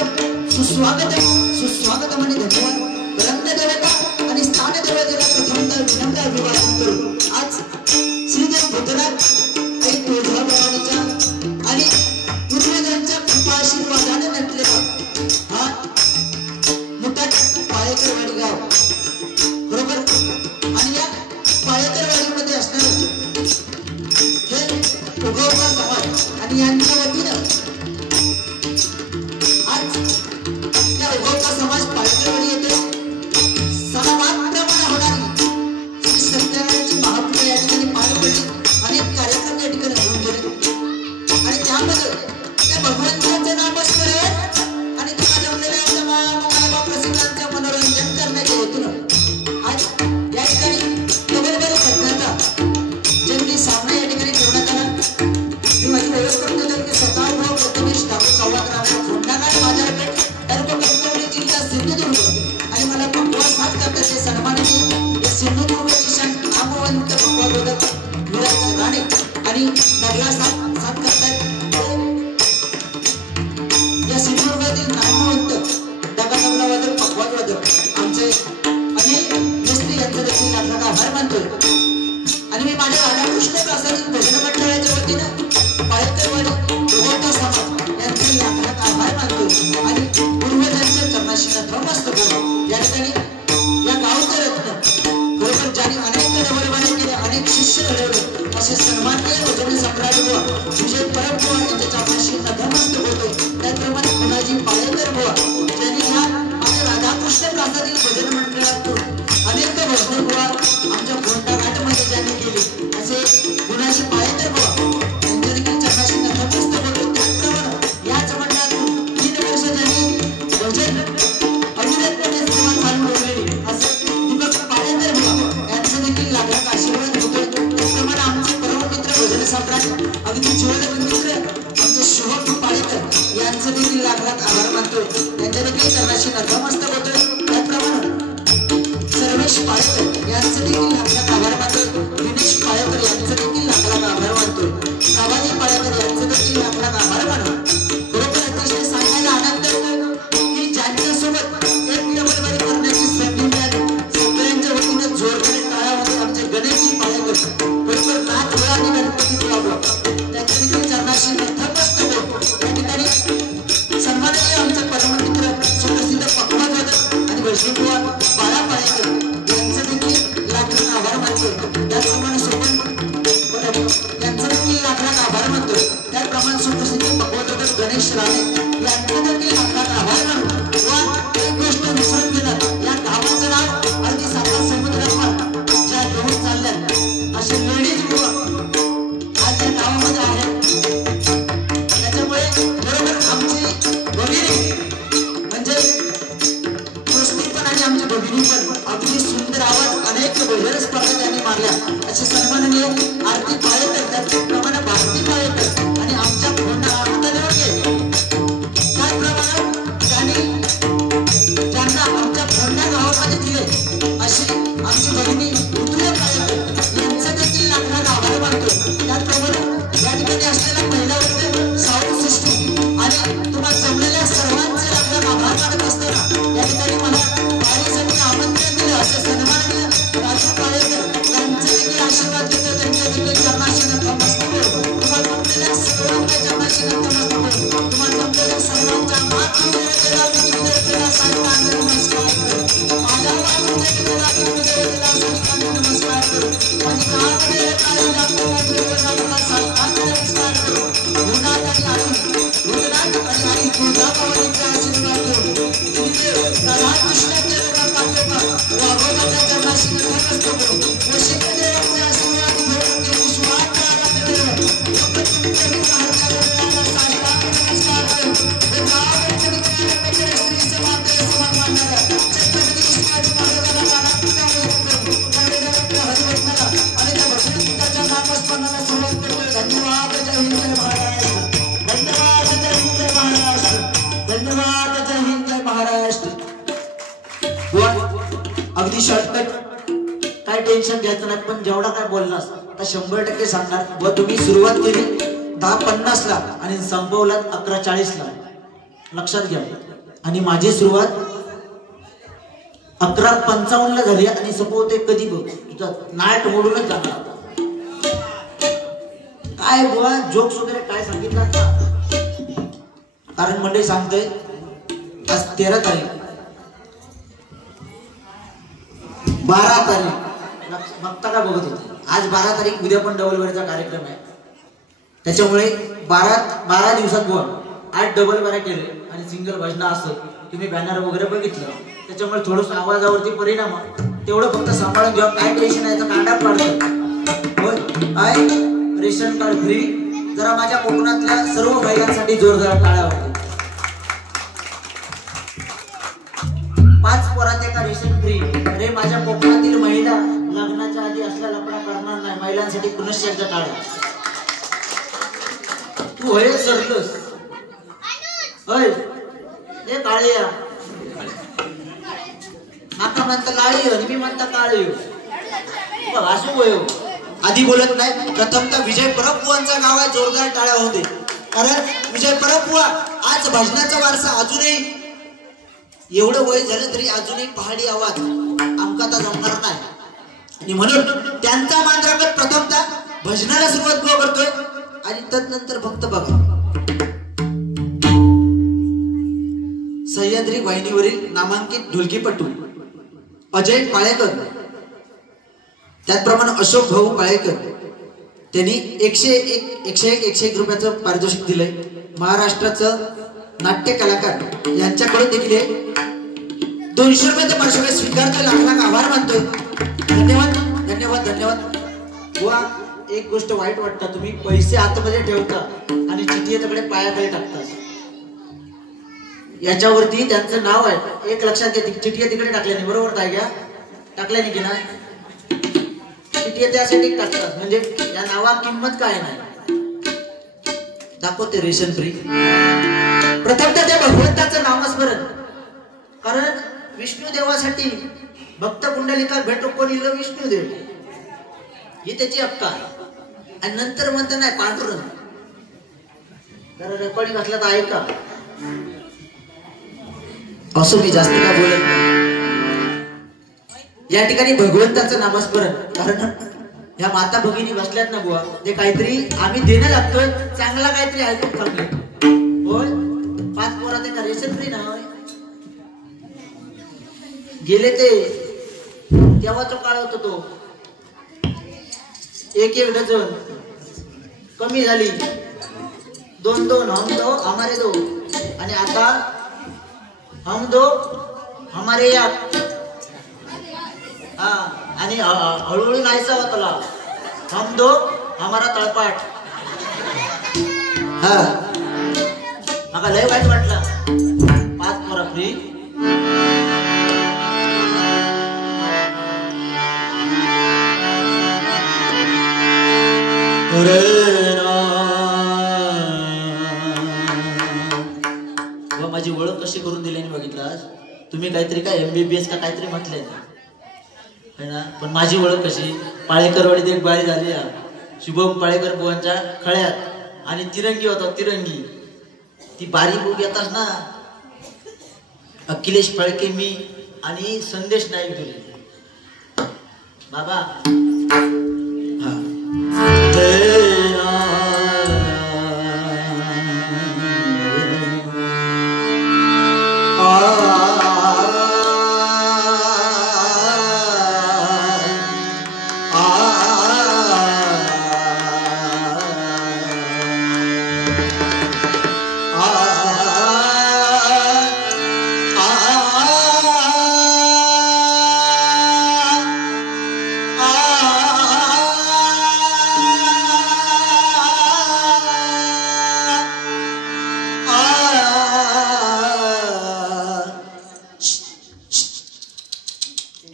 सुस्वागतम सुस्वागतम आणि धन्यवाद ग्रंथ देवता आणि स्थान देवतेला प्रथमतः विनम्र अभिवादन करू। आज श्रीदेव भूतनाथ आई तुळजाभवानीच्या आणि पूर्वजांच्या कृपा आशीर्वादाने नटलेला हा मुठात पायकरवाडी गाव बरोबर। आणि या पायकरवाडीमध्ये असणारे हे उगवता समाज आणि यांच्या वतीनं आज या उगवता समाज पायकरवाडी येथे सणाप्रमाणे होणारी श्री सत्यनारायणची महापूजा या ठिकाणी पार पडली। अनेक कार्यक्रम या ठिकाणी होऊन गेले आणि त्यामध्ये त्या भगवंताचं नामस्मरण आणि त्या जमलेल्या महामंगळा प्रसिद्धांच्या मनोरंजन करण्याच्या हेतून आज या ठिकाणी कबरबरी घटनाचा जंगी सामना या ठिकाणी ठेवण्यात आला। मी माझी ओळख करून देतो की स्वतः भाऊ प्रथमेश डाबू चव्हाण राहणार फोंडाघाट बाजारपेठ तालुका कणकवली जिल्हा सिंधुदुर्ग आणि मला पक्वा साथ करण्याचे सन्माननीय या सिंधुदुर्गचे शांत नामवंत पक्वादोदक विराज राणे आणि नगला साथ करतात या सिंधुदुर्गातील नामवंत डगाडबलावादक पक्वादोदक आमचे अनिल मिस्त्री यांचे देखील आपल्याला आभार मानतोय। आणि मी माझ्या राधाकृष्ण प्रासादिक भजन मंडळाच्या वतीनं पायकरवाडी उगवता समाज यांचे लाख आभार मानतोय आणि पूर्वजांच्या चरणाशी नतमस्तक होतो। या ठिकाणी या गावचे रत्न बरोबर ज्यांनी अनेक डबलबाने केले अनेक शिष्य घडवले असे सन्माननीय भजन सम्राट बुवा विजय परब बुवा यांच्या चरणाशी नतमस्तक होतो। त्याचप्रमाणे पुनाजी पायकर बुवा ज्यांनी या माझ्या राधाकृष्ण प्रासादिक भजन मंडळातून अनेक भजन बुवा आमच्या फोंडाघाटमध्ये ज्यांनी केले असे पुनाजी पायकर बुवा यांच्या देखील चरणाशी नतमस्तक होतो। त्याचप्रमाणे याच मंडळातून 3 वर्ष ज्यांनी भजन अविरतपणे सेवा चालू ठेवलेली असे दीपक पायकर बुवा यांचे देखील लाख आशीर्वाद होतो। त्याचप्रमाणे आमचे परममित्र भजन सम्राट अगदी जीवन मित्र आमचे शुभम पाळेकर यांचे देखील लाख आभार मानतोय। त्यांच्या देखील चरणाशी नतमस्तक होतोय। त्याचप्रमाणे सर्वेश पाळेकर यांचे देखील लाख आभार मानतोय। दिनेश पाळेकर यांचे देखील लाख आभार मानतोय। सावाजी पाळेकर यांचे देखील लाख आभार मानतोय। बरोबर अतिशय सांगायला आनंद होतो की ज्यांच्यासोबत एक डबलबारी करण्याची संधी मिळाली सगळ्यांच्या वतीने जोरदार टाळ्या होते। आमचे गणेशजी पाळेकर बरोबर 5 वेळा आणि गणपती बाबा त्यांच्या देखील चरणाशी नतमस्तक होतो। या ठिकाणी सन्माननीय आमचे परममित्र सुप्रसिद्ध पक्वादोदक आणि वैष्णवबुवा बाळा पाळेकर यांचे देखील लाख आभार मानतोय। त्याचप्रमाणे सोबत यांचे देखील लाख आभार मानतोय। त्याचप्रमाणे सुप्रसिद्ध पक्वादोदक गणेश राणे यांचे देखील लाख आभार मानतो। व एक गोष्ट विसरून गेलं या गावाचं नाव अगदी साता समुद्रात ज्या घेऊन चालल्या असे लेडीज बुवा आज या गावामध्ये आहेत। त्याच्यामुळे बरोबर आमची भगिनी म्हणजे दोस्ती पण आणि आमची भगिनी पण अगदी सुंदर आवाज अनेक भजन स्पर्धा त्यांनी मारल्या असे सन्माननीय आरती पाळेकर त्याचप्रमाणे भारती पाळेकर आणि आमच्या ज्यांना आमच्या फोंडा गावामध्ये दिले अशी आमची भगिनी ऋतुजा पाळेकर यांचा देखील लाख आभार मानतो। त्याचप्रमाणे या ठिकाणी असलेल्या महिला वर्ग साऊंड सिस्टीम आणि तुम्हाला जमलेल्या सर्वांचे लाख आभार मानत असताना या ठिकाणी मला वारीसाठी आमंत्रण दिलं असे सन्माननीय राजू पाळेकर यांचे देखील आशीर्वाद देतो। त्यांच्या देखील चरणाशी नतमस्तक होतो। तुम्हाला जमलेल्या सर्वांच्या चरणाशी नतमस्तक होतो। तुम्हाला जमलेल्या सर्वांच्या मातृदेवतेला पितृदेवतेला साष्टांग नमस्कार करतो। माझ्या मातृदेवतेला पितृदेवतेला साष्टांग नमस्कार करतो। माझी काळामध्ये काळी मातृदेवतेला साष्टांग नमस्कार करतो। भूनाथ आणि आई तुळजाभवानीचा आशीर्वाद घेऊन श्रीदेव राधाकृष्ण केलेला पाठोपाठ वाघोबाच्या चरणाशी नतमस्तक होतो। व शिवदेवाचे आशीर्वाद घेऊन ते विश्वात आराधनेवर तुमच्या विचाराच्या हृदयाला साष्टांग नमस्कार करतो। हे गाव चरित्राने श्री समाते समान मानणारा छत्रपती शिवाजी महाराजांना प्राणार्पण करून परमेश्वराच्या हरिभजनाला आणि त्या भजनगीताच्या नामस्मरणाला सुरुवात करतोय। धन्यवाद। जय हिंद जय महाराष्ट्र। धन्यवाद। जय हिंद जय महाराष्ट्र। धन्यवाद। जय हिंद जय महाराष्ट्र। अगदी शॉर्टकट काय टेन्शन घ्यायचं नाही पण जेवढा काय बोललास आता 100% सांगणार। व तुम्ही सुरुवात केली 10:50 ला आणि संपवलात 11:40 ला लक्षात घ्या. आणि माझी सुरुवात 11:55 ला झाली आणि सपोज ते कधी बघ तुझा नाट मोडूनच जाणार. काय बुवा जोक्स वगैरे काय सांगितलं का? कारण मंडळी सांगतोय आज 13 तारीख 12 तारीख बघता का बघत होते. आज 12 तारीख उद्या पण डबल बऱ्याचा कार्यक्रम आहे. त्याच्यामुळे 12 दिवसात बुवा 8 डबल बऱ्या केले आणि सिंगल भजना असं तुम्ही बॅनर वगैरे बघितलं. त्याच्यामुळे थोडस आवाजावरती परिणाम तेवढं फक्त सांभाळून घ्या. काय टेन्शन आहे कांडा पाडतो काय रेशन कार्ड फ्री. जरा माझ्या कोकणातल्या सर्व महिलांसाठी जोरदार टाळ्या होते. 5 पोरात एका रेशन फ्री. अरे माझ्या कोकणातील महिला लग्नाच्या आधी असला लफडा करणार नाही. महिलांसाठी पुनश्च एकदा टाळ्या. तू होय सरलस होय हे काळे या माका म्हणता काळी आणि मी म्हणता काळी असू होय. आधी बोलत नाही. प्रथमतः विजय परब बुवांचा गाव आहे. जोरदार टाळ्या होते. कारण विजय परब बुवा आज भजनाचा वारसा अजूनही एवढं वय झालं तरी अजूनही पहाडी आवाज आमका आता जमणार नाही. आणि म्हणून त्यांचा मान राखत प्रथमतः भजनाला सुरुवात बुवा करतोय आणि तदनंतर भक्त बघा सह्याद्री वाहिनीवरील नामांकित ढोलकीपटू अजय पाळेकर त्याचप्रमाणे अशोक भाऊ पाळेकर त्यांनी 101 रुपयाचं पारितोषिक दिलंय. महाराष्ट्राचं नाट्य कलाकार यांच्याकडून देखील 200 रुपयाचं पारितोषिक स्वीकारतोय. लाख आभार मानतोय. धन्यवाद धन्यवाद धन्यवाद. बुवा एक गोष्ट वाईट वाटतं तुम्ही पैसे आतमध्ये ठेवता आणि चिठ्ठी तिकडे पायाखाली टाकता. याच्यावरती त्यांचं नाव आहे. एक लक्षात घ्या चिठ्ठी तिकडे टाकल्याने बरोबर काय घ्या टाकल्याने की नाही चिठ्ठी त्यासाठी टाकतात म्हणजे या नावा किंमत काय नाही. दाखवते रेशन फ्री. प्रथमतः त्या भगवंताचं नामस्मरण. कारण विष्णू देवासाठी भक्त पुंडलिका भेटो कोण इलं विष्णुदेव ही त्याची अक्का. आणि नंतर म्हणता नाही पांडुरंग. जरा रेकॉर्डिंग असला तर ऐका. असं मी जास्त काय बोलत नाही. या ठिकाणी भगवंताचं नामस्मरण. कारण ह्या माता भगिनी बसल्यात ना बुवा ते काहीतरी आम्ही देणं लागतोय चांगला काहीतरी ऐकून थांबले. होय 5 पोरात एका रेशन फ्री ना गेले ते तेव्हा तो काळ होतो तो 1 डझन कमी झाली 2 हम दो हमारे दो आणि आता हम दो हमारे एक. हा आणि हळूहळू नाहीसा होता हम दो हमारा तळपाट. हा मला लय वाईट वाटला 5 पोरा फ्री. माझी ओळख कशी करून दिली बघितला. तुम्ही काहीतरी काय MBBS का काहीतरी म्हटलंय ना पण माझी ओळख कशी पाळेकरवाडीत एक बारी झाली शुभम पाळेकर बुवांच्या खळ्यात आणि तिरंगी होता तिरंगी. ती बारी बुक येतात ना अखिलेश फाळके मी आणि संदेश नाईक दिले बाबा. हा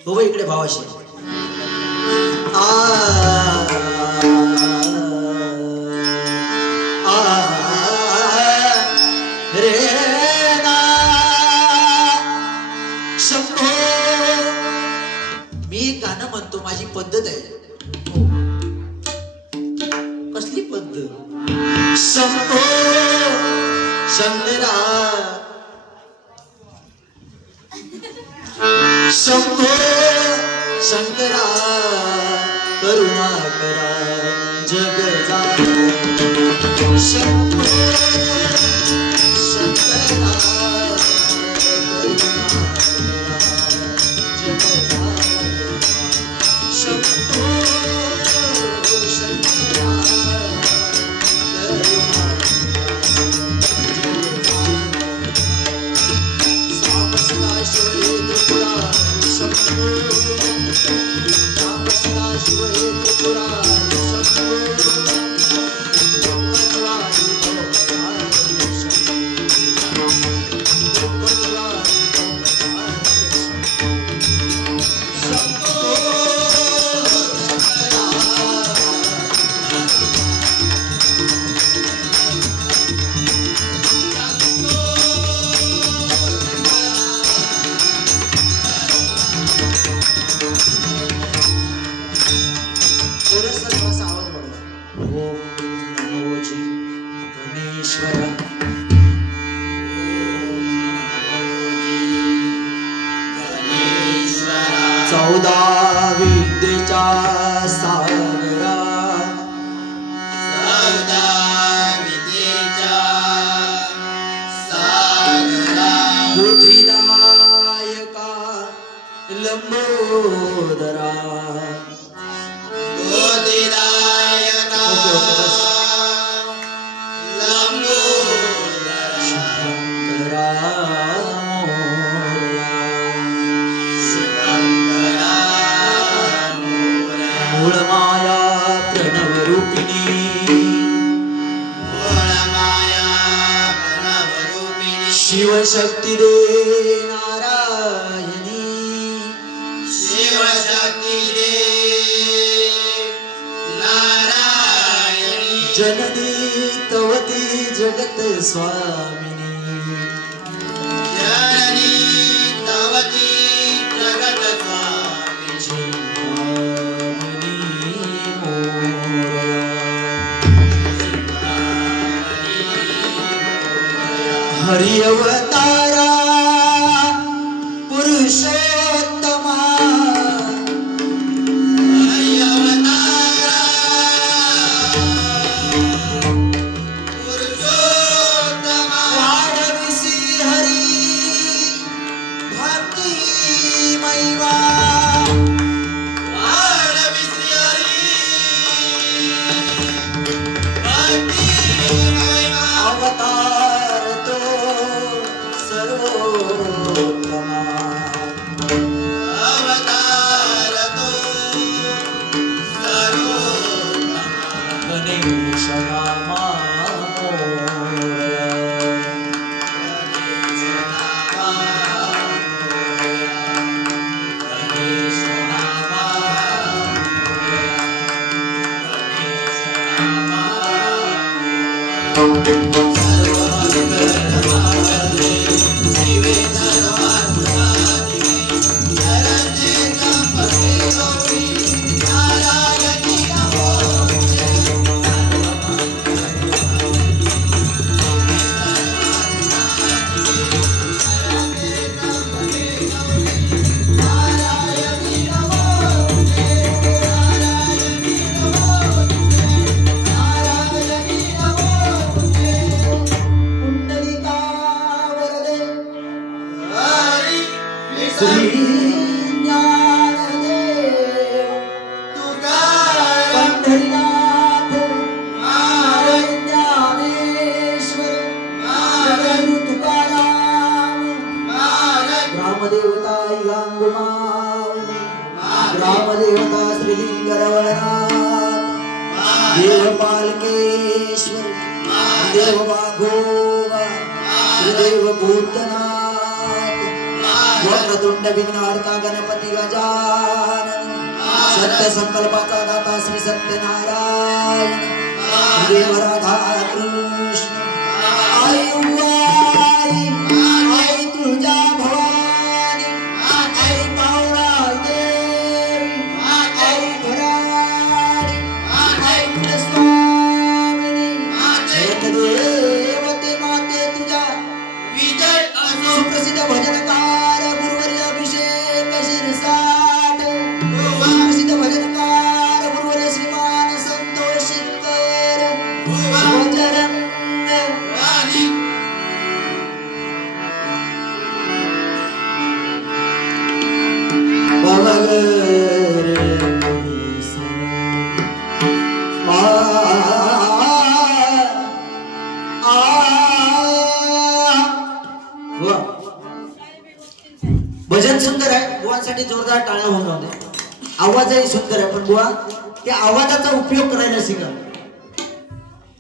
हो इकडे भावाशी रे शंभो. मी गाणं म्हणतो माझी पद्धत आहे. कसली पद्धत शंभो शंकरा शंभो शंकरा करुणा करा जग शंभो शंकरा करुणा जग शंभो शंकरा चौदा विद्येच्या सागरा बुद्धिदायका लंबोदरा मूलमाया प्रणव रूपिणी शिवशक्ती दे नारायणी जननी तवती जगत स्वामिनी हरि अवतारा पुरुषोत्तमा वाढविसी हरी भक्ती मैवा अवतार तो सर्वोत्तमा गणेश नामा श्री ज्ञानदेव पंढरीनाथ ज्ञानेश्वर जगद्गुरु तुकाराम ग्रामदेवता इलांगुमा ग्रामदेवता श्रीलिंग रवळनाथ देवपालकेश्वर देव वाघोबा श्रीदेव भूतनाथ वक्रतुंड विघ्नहर्ता गणपती गजानन सत्य संकल्पाचा दाता श्री सत्यनारायण देव राधा कृष्ण आई तुळजा भवानी आई पावरा देवी आई भराडी आई कुलस्वामिनी देवते माते तुझा विजय सुप्रसिद्ध भजनकार गुरुवर्य अभिषेक बुवा भजन सुंदर आहे, बुवांसाठी जोरदार टाळ्या होऊन राहू दे. आवाजही सुंदर आहे, पण बुवा त्या आवाजाचा उपयोग करायला शिका.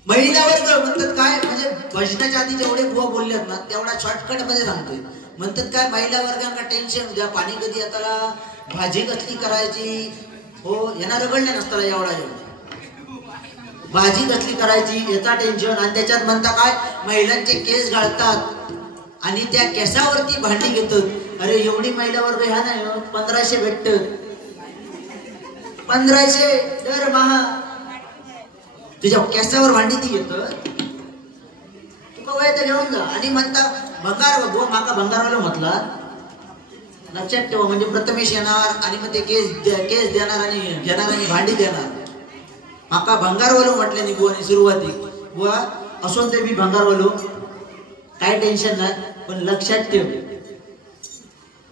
महिला वर्ग म्हणतात काय, म्हणजे भजनाच्या आधी जेवढे बुवा बोललेत ना तेवढा शॉर्टकट मध्ये सांगतोय. म्हणतात काय, महिला वर्गांना टेन्शन द्या, पाणी कधी येताला, भाजी कसली करायची, हो यांना रगडले नसताना एवढा भाजी कसली करायची याचा टेन्शन. आणि त्याच्यात म्हणता काय, महिलांचे केस गाळतात आणि त्या केसावरती भांडी घेतात. अरे एवढी महिला वर्ग ह्या नाही, 1500 भेटत, 1500 दरमहा तुझ्या केसावर भांडी ती घेत, तुका वय तर घेऊन जा. आणि म्हणता भंगार गो माका भंगारवाला म्हटला, लक्षात ठेवा. म्हणजे प्रथमेश येणार आणि मग ते केस देणार आणि घेणार आणि भांडी देणार. माका भंगारवालो म्हटले नि बुवा सुरुवाती, बुवा असो ते मी भंगारवालो, काय टेन्शन नाही. पण लक्षात ठेव,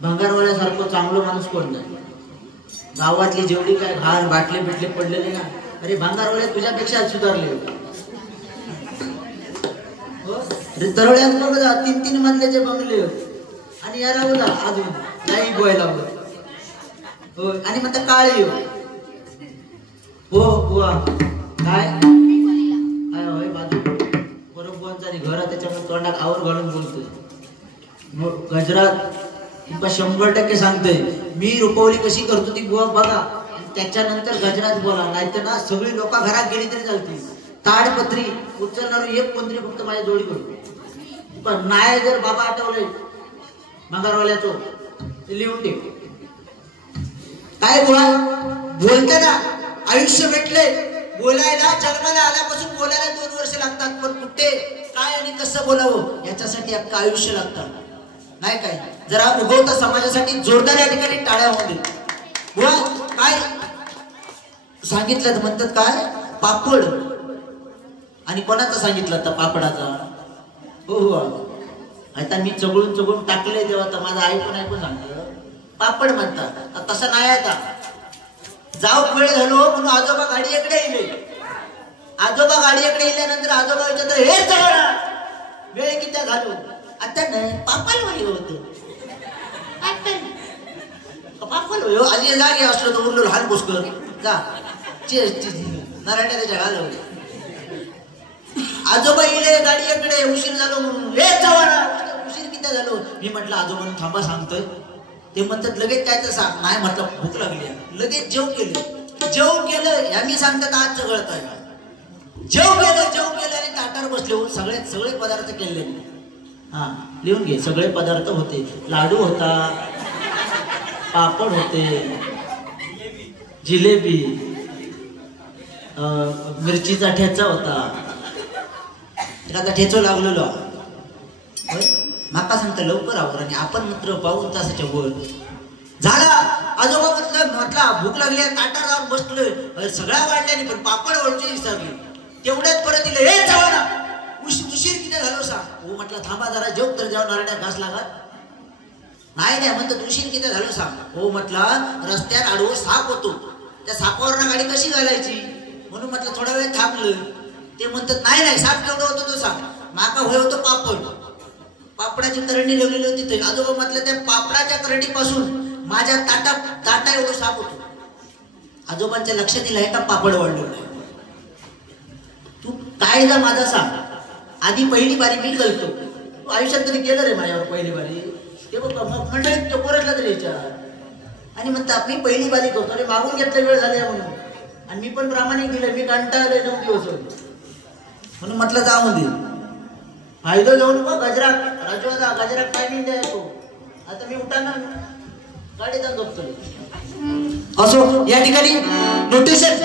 भंगारवाल्यासारखं चांगलं माणूस कोण नाही. गावातली जेवढी काय घाण बाटले बिटले पडलेले ना, अरे भंगारवाले तुझ्यापेक्षा सुधारले. अरे तरोळ्यात बघा 3-3 मजल्याचे बंगले आणि याला बघा अजून नाही बोयला हो. आणि म्हणता काळे हो बुवा काय काय होय बाजू बरोबर बुवांचा घर आहे, त्याच्यामुळे तोंडात आवर घालून बोलतोय. गजरात तुमका 100% सांगतोय मी रुपवली कशी करतो ती बुवा बघा, त्याच्यानंतर गजरात बोला. नाहीतर ना सगळी लोक घरात गेली तरी चालतील, ताडपत्री उचलणार एक कोणतरी फक्त माझ्या जोडी करू. पण नाही जर बाबा आठवले भंगारवाल्याचो लिहून ठेव. काय बुवा बोलताना आयुष्य भेटले बोलायला, जन्माला आल्यापासून बोलायला 2 वर्ष लागतात, पण कुठे काय आणि कसं बोलावं याच्यासाठी अख्खं आयुष्य लागतं. नाही काय जरा उगवता समाजासाठी जोरदार या ठिकाणी टाळ्या होऊ दे. बुवा काय सांगितलं म्हणतात काय, पापड. आणि कोणाचा सांगितलं आता पापडाचा, हो हो आता मी चगळून टाकले तेव्हा तर माझा ऐकून सांगतो पापड म्हणतात. तसं नाही आता, जाऊ वेळ झालो म्हणून आजोबा गाडीकडे येईल. आजोबा गाडीकडे येल्यानंतर आजोबा विचारतात, हे चढा वेळ किती झालो. आता नाही पापड वय होत, पापड वय आधी जागे असलो तर उरलो लहान पुष्कर जा नराट्या त्याच्या घालवले. आजोबा येले गाडीकडे, उशीर झालो म्हणून, हे चव्हाणा उशीर किती झालो. मी म्हटलं आजोबा थांबा सांगतोय. ते म्हणतात लगेच काय तर सांग. नाही म्हटलं भूक लागली, लगेच जेव केलं या मी सांगतात आज सगळं आहे. जेव केलं आणि ताटावर बसले, सगळे पदार्थ केले. हा लिहून घे, सगळे पदार्थ होते. लाडू होता, पापड होते, जिलेबी, मिरचीचा ठेचा होता. आता ठेचो लागलेलो माका सांगता लवकर आवर. आणि आपण मात्र 2 तासाच्या वर झाला. आजोबा म्हटला भूक लागली, ताटावर जाऊन बसलोय. सगळ्या वाढल्याने पण पापड वळची विसरली. तेवढ्यात परत दिलं, हे जावा उशीर किती झालो सांग. हो म्हटलं थांबा जरा जेव तर जाऊन नारड्या घास लागत. नाही म्हणतात उशीर किती झालो सांग. हो म्हटलं रस्त्यात आडवं साप होतो, त्या सापावर ना गाडी कशी घालायची म्हणून म्हटलं थोडा वेळ थांबलं. ते म्हणतात नाही साप केवढं होतो तो सांग. माका होय होतो पापड, पापडाची करंडी ठेवलेली होती ते. आजोबा म्हटलं त्या पापडाच्या करंडीपासून माझ्या ताटा एवढं साप होतो. आजोबांच्या लक्षात येईल आहे का पापड वाढलो. तू काय जा माझा सांग. आधी पहिली बारी मी करतो, तू आयुष्यात कधी केलं रे माझ्यावर पहिली बारी. ते बघ मंडळीत चोपरला तरी याच्यावर. आणि म्हणतात मी पहिली बारी करतो, अरे मागून घेतलं वेळ झाली म्हणून. आणि मी पण प्रामाणिक दिलं, मी कंटाळलोय 9 दिवस होते म्हणून म्हटलं जाऊ दे. फायदा जाऊ नको. गजरात राजवादा गजरात टायमिंग द्यायचो. आता मी उठाना गाडीचा झोपतो. असो या ठिकाणी नोटेशन,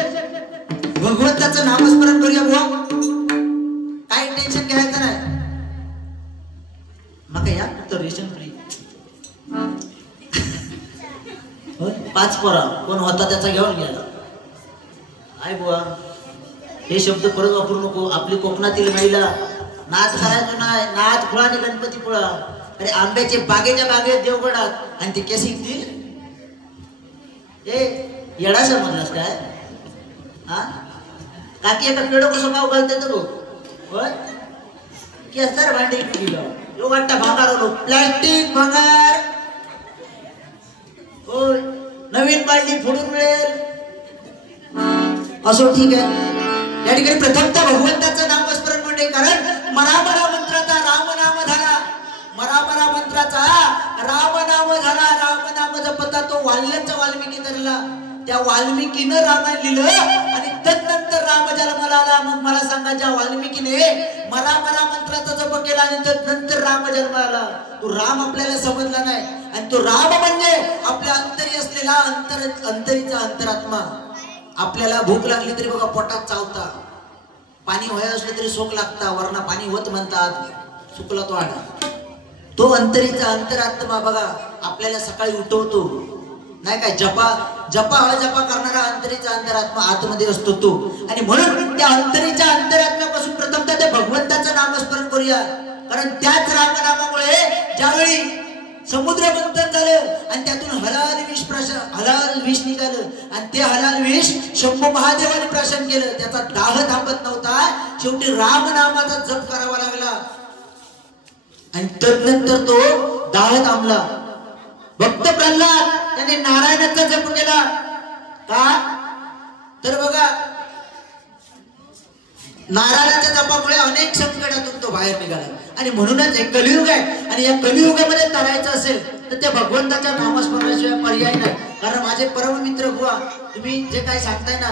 भगवंताचं नामस्मरण करूया बुवा. काही टेन्शन घ्यायचं नाही. मग या तर रेशन फ्री 5 पोरा कोण होता त्याचा घेऊन गेला. आय बुवा हे शब्द परत वापरू नको. आपली कोकणातील महिला नाच करायचो नाही, नाच फुळा आणि गणपती फुळा. अरे आंब्याचे बागेच्या बागेत देवगडात आणि ते केसी ए येडा समजलास काय. हा काकी एका पेडो कसं गाव घालते तर बघ की असणार भांडे गेलं यो वाटता भांगार प्लास्टिक भांगार होय नवीन बालदी फोडून मिळेल असो ठीक आहे या ठिकाणी प्रथमतः भगवंताचं नामस्मरण म्हणजे कारण मरा मंत्राचा राम नाम झाला मरा मंत्राचा राम नाम झाला राम नाम जपता तो वाल्यांचा वाल्मिकी धरला त्या वाल्मिकीनं रामायण लिहिलं आणि तदनंतर राम जन्माला आला मग मला सांगा ज्या वाल्मिकीने मरा मंत्राचा जप केला आणि तदनंतर राम जन्माला आला तो राम आपल्याला समजला नाही आणि तो राम म्हणजे आपल्या अंतरी असलेला अंतरीचा अंतरात्मा आपल्याला भूक लागली तरी बघा पोटात चावता पाणी व्हायला असलं तरी शोक लागता वरना पाणी होत म्हणतात सुकला तो आडा तो अंतरीचा अंतरात्मा बघा आपल्याला सकाळी उठवतो नाही काय जपा करणारा अंतरीचा अंतरात्मा आतमध्ये असतो तो आणि म्हणून त्या अंतरीच्या अंतरात्म्यापासून प्रथमतः त्या भगवंताचं नामस्मरण करूया कारण त्याच रामनामामुळे ज्यावेळी समुद्र मंथन झालं आणि त्यातून हलाल विष निघालं आणि ते हलाल विष शंभू महादेवाने प्राशन केलं त्याचा दाह थांबत नव्हता शेवटी रामनामाचा जप करावा लागला आणि तदनंतर तो दाह थांबला भक्त प्रल्हाद त्याने नारायणाचा जप केला का तर बघा नारायणाच्या जपामुळे अनेक संकटातून तो बाहेर निघाला आणि म्हणूनच एक कलियुग आहे आणि या कलियुगामध्ये तरायचं असेल तर त्या भगवंताच्या नामस्मरणाशिवाय पर्याय नाही कारण माझे परममित्र बुवा तुम्ही जे काही सांगताय ना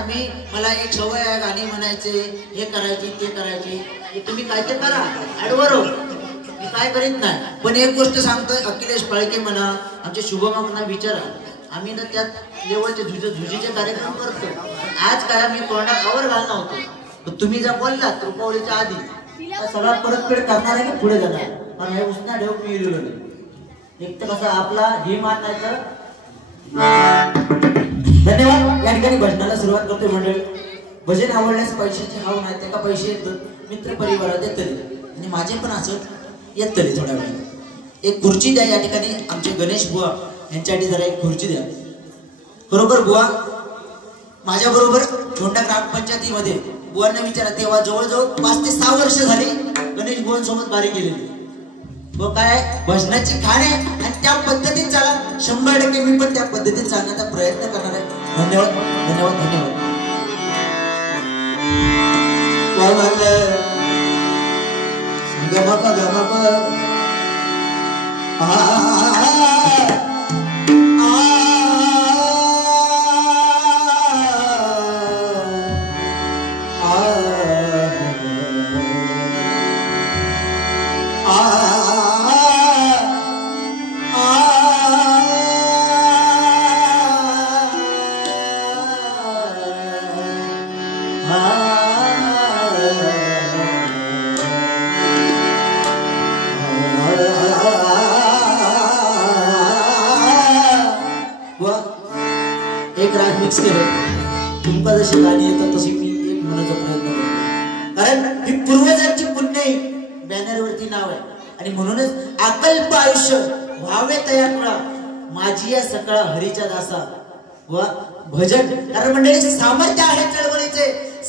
मला एक सवय आहे गाणी म्हणायचे हे करायची ते करायची हे तुम्ही काय ते करा ऍडवर हो मी काय करीत नाही पण एक गोष्ट सांगतोय अखिलेश पाळके म्हणा आमचे शुभमांना विचारा आम्ही ना त्यात लेवलचे झुजीचे कार्यक्रम करतो आज काय मी तोंडात कवर घालणार होतो तुम्ही जर बोललात रुपावलीच्या आधी सगळा परतफेड करणार आहे की पुढे जाणार पण हे उष्णा ढेव मी लिहिलं नाही एक तर कसं आपला हे मानायचं धन्यवाद या ठिकाणी भजनाला सुरुवात करतोय मंडळी भजन आवडल्यास पैशाची हाव नाही त्या का पैसे येतात मित्र परिवारात येतले आणि माझे पण असं येतले थोड्या वेळात एक खुर्ची द्या या ठिकाणी आमचे गणेश बुवा यांच्यासाठी जरा एक खुर्ची द्या बरोबर बुवा माझ्या बरोबर झोंडा ग्रामपंचायतीमध्ये बुवांना विचारा तेव्हा जवळजवळ 5 ते 6 वर्ष झाली गणेश बुवांसोबत बारी गेलेली व काय भजनाची खाण आहे आणि त्या पद्धतीत चला 100% मी पण त्या पद्धतीत चालण्याचा प्रयत्न करणार आहे धन्यवाद धन्यवाद धन्यवाद एक राग मिक्स केलं तुमका जशी गाणी येतात तशी मी एक म्हणायचा प्रयत्न करतो कारण ही पूर्वजांची पुण्य बॅनरवरती नाव आहे आणि म्हणूनच अकल्प आयुष्य व्हावे तया कुळा माझी या सकाळ हरीच्या दासा व भजन कारण मंडळी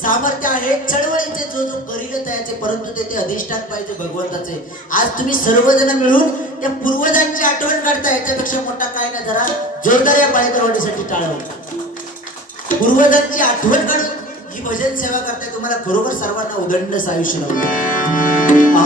सामर्थ्य आहे चळवळीचे जो करील तयाचे परंतु ते अधिष्ठान पाहिजे भगवंताचे आज तुम्ही सर्वजण मिळून त्या पूर्वजांची आठवण काढता याच्यापेक्षा मोठा काय नाही जरा जोरदार या पाळीकरवाडीसाठी टाळावं पूर्वजांची आठवण काढून ही भजन सेवा करताय तुम्हाला खरोखर सर्वांना उदंड आयुष्य लावलं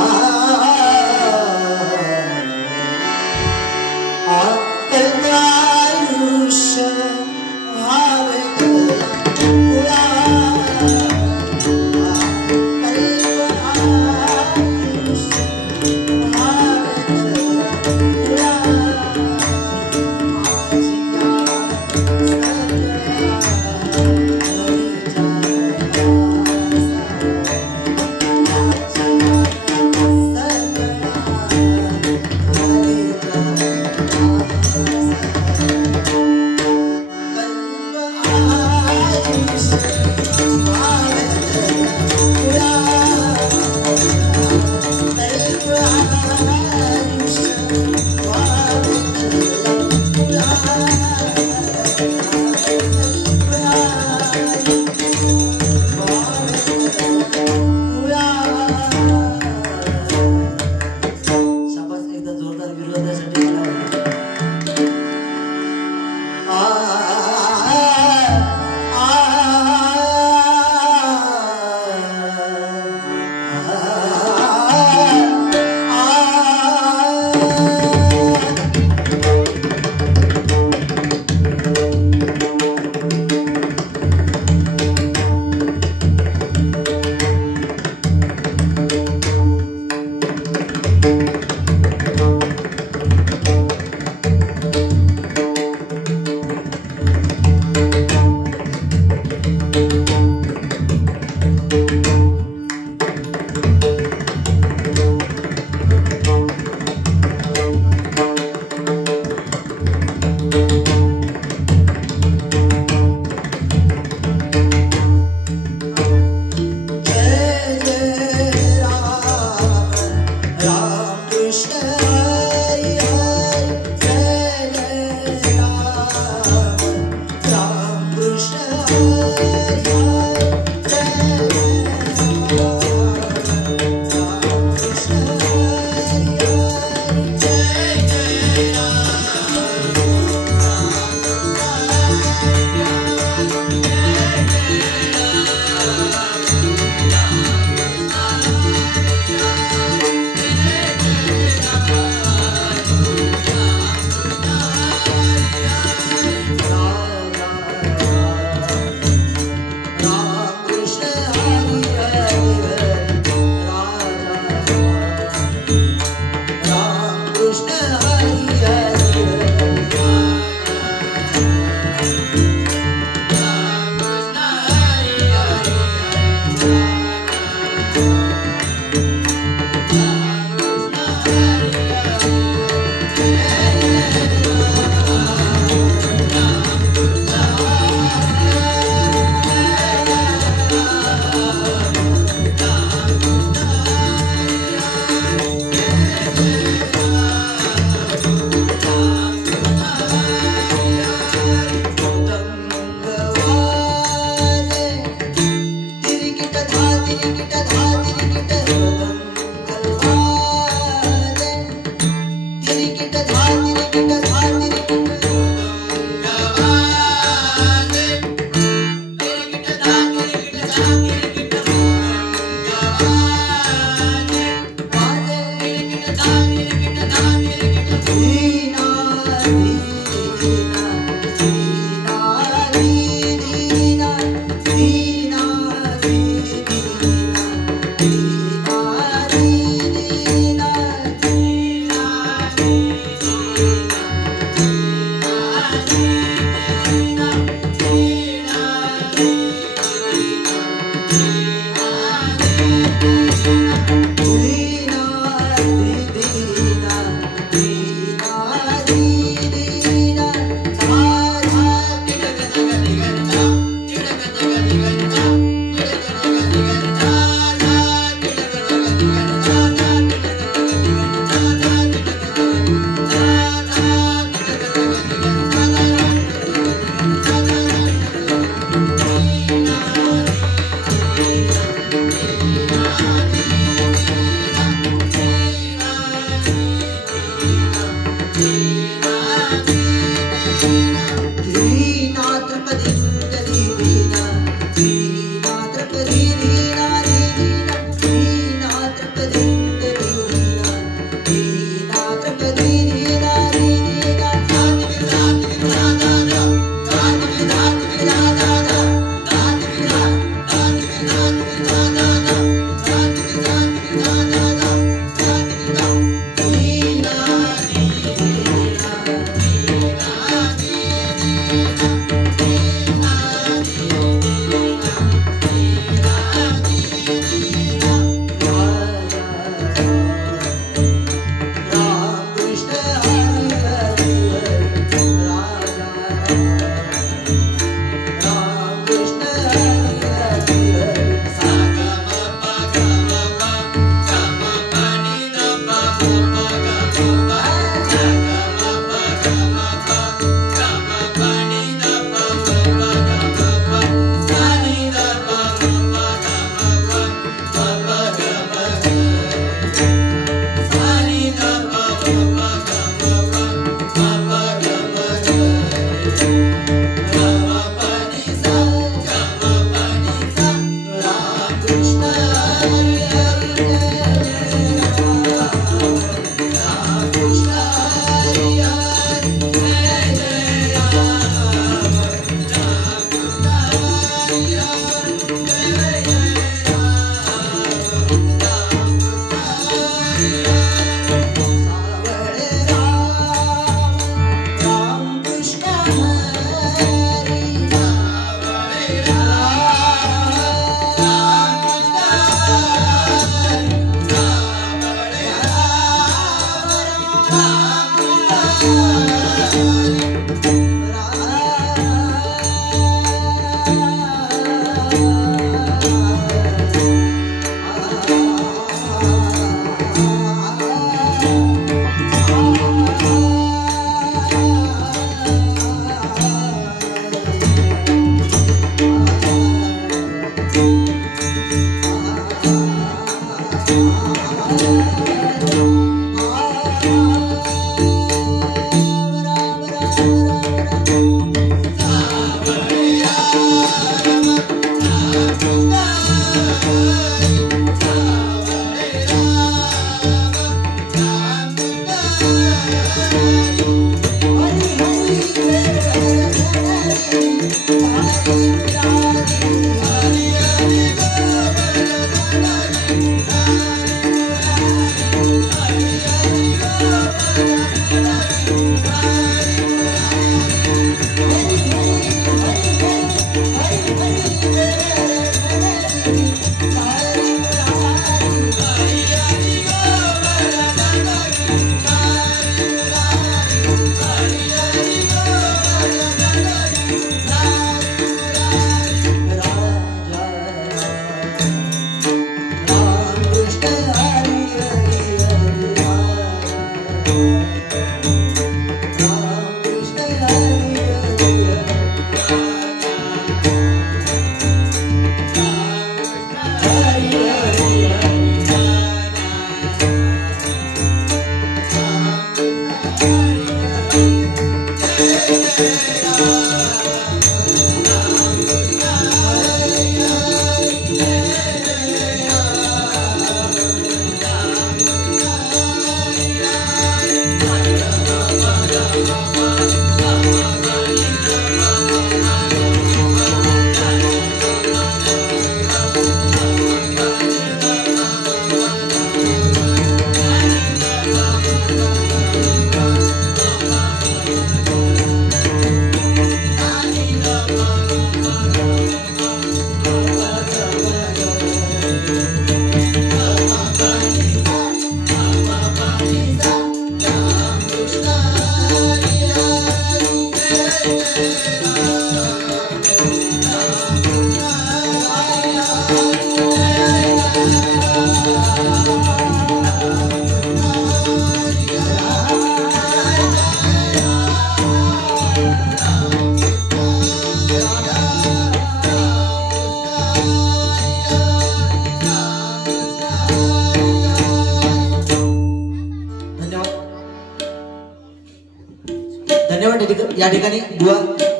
या ठिकाणी बुवा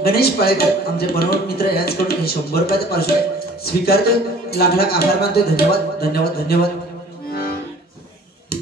गणेश पाळेकर आमचे बनवट मित्र यांच्याकडून 100 रुपयाचा पारितोषिक स्वीकारतो. लाख लाख आभार मानतो. धन्यवाद धन्यवाद धन्यवाद.